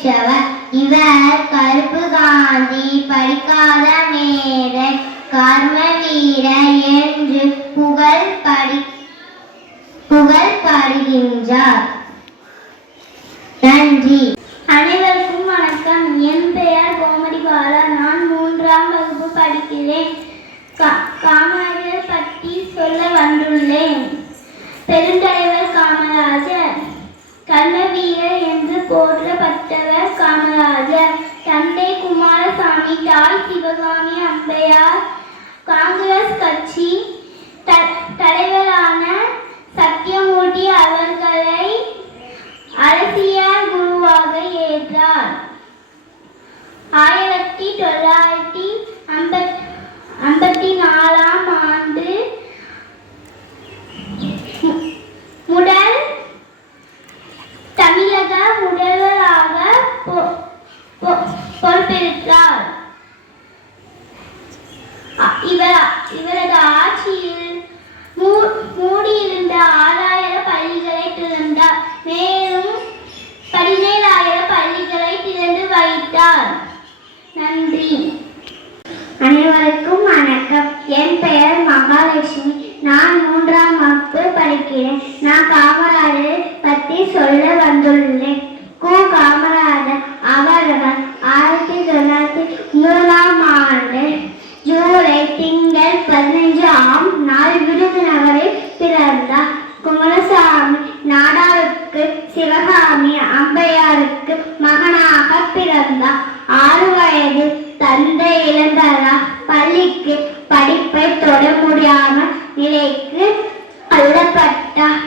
பெற்றவர். இவர் கருப்பு காந்தி, படிக்காத மேதை, கர்ம வீரர் என்று புகழ்படுகின்றார். நன்றி. அனைவருக்கும் வணக்கம். என் பெயர் கோமதி பாலா. நான் 3ஆம் வகுப்பு படிக்கிறேன். காமராஜர் பற்றி சொல்ல வந்துள்ளேன். பெருந்தலைவர் காமராஜர். கர்ம வீரர் என்று போற்றப்பட்டவர் காமராஜர். தந்தை குமாரசாமி, தாய் சிவகாமி அம்மையார். காங்கிரஸ் கட்சி தலைவரான சத்தியமூர்த்தி அவர்களை அரசியல் குருவாக ஏற்றார். 1954ஆம் ஆண்டு முதல் தமிழக முதல்வராக பொறுப்பேற்றார். இவரது ஆட்சியில் மூடியிருந்த 6000 பள்ளிகளை திறந்தார். மேலும் 17,000 பள்ளிகளை திறந்து வைத்தார். நன்றி. அனைவருக்கும் வணக்கம். என் பெயர் மகாலட்சுமி. நான் 3ஆம் வகுப்பு படிக்கிறேன். நான் காமராஜரை பற்றி சொல்ல வந்துள்ளேன். காமராஜர் அவர்கள் 1903ஆம் ஆண்டு ஜூலை திங்கள் 15ஆம் நாள் விருதுநகரில் பிறந்தார். குமாரசாமி நாடாருக்கு சிவகாமி அம்மையாருக்கு மகனாக பிறந்தார். 6 வயதில் தந்தை இழந்ததால் பள்ளிக்கு படிப்பை தொட முடியாம நிலைக்கு தள்ளப்பட்டார்.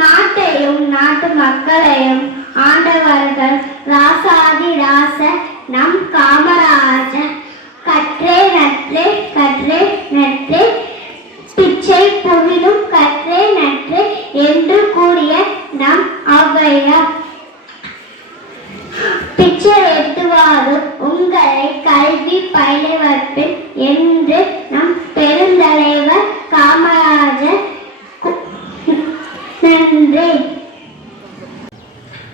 நாட்டையும் நாட்டு மக்களையும் ஆண்டவர்கள் ராசாதி ராச நம் காமராஜர். கற்றே நற்றே கற்றே நற்றே பிச்சை புவிலும் கற்றே நற்றே என்று கூறிய நம் ஔவையார். பிச்சை எட்டுவாரும் உங்களை கல்வி பயில வைப்பேன் என்று நம் பெருந்தலைவர் காமராஜர். நன்றி.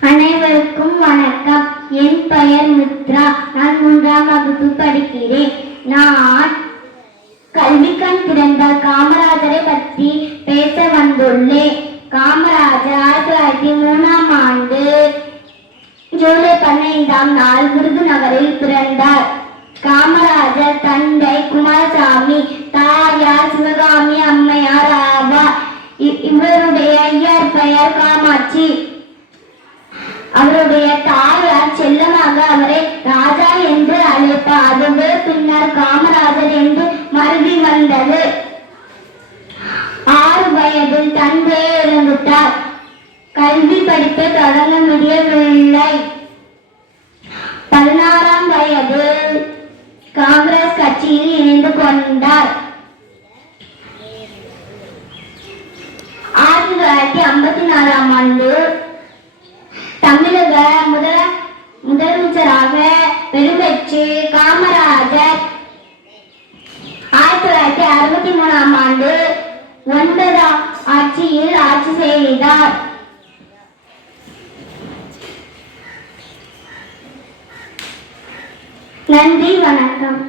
அனைவருக்கும் வணக்கம். என் பெயர் மித்ரா. நான் 3ஆம் வகுப்பு படிக்கிறேன். நான் கல்விக்கண் பிறந்த காமராஜரை பற்றி பேச வந்துள்ளேன். காமராஜர் 1903ஆம் ஆண்டு ஜூலை 15ஆம் நாள் விருதுநகரில் பிறந்தார். காமராஜர் தந்தை குமாரசாமி, தாயார் சிவகாமி அம்மையார் ஆவார். இவருடைய இயற்பெயர் காமாட்சி. அவருடைய தாயார் செல்லமாக அவரை ராஜா என்று அழைப்பார். அதுவே பின்னர் காமராஜர் என்று மருவி வந்தது. 6 வயதில் தந்தையை இழந்துட்டார். கல்வி படிப்பை தொடங்க முடியவில்லை. 16ஆம் வயதில் காங்கிரஸ் கட்சியில் இணைந்து கொண்டார். 1954ஆம் ஆண்டு தமிழக முதலமைச்சராக பெரும்பெற்று காமராஜர் 1963ஆம் ஆண்டு 9ஆம் ஆட்சியில் ஆட்சி செய்தார். நன்றி. வணக்கம்.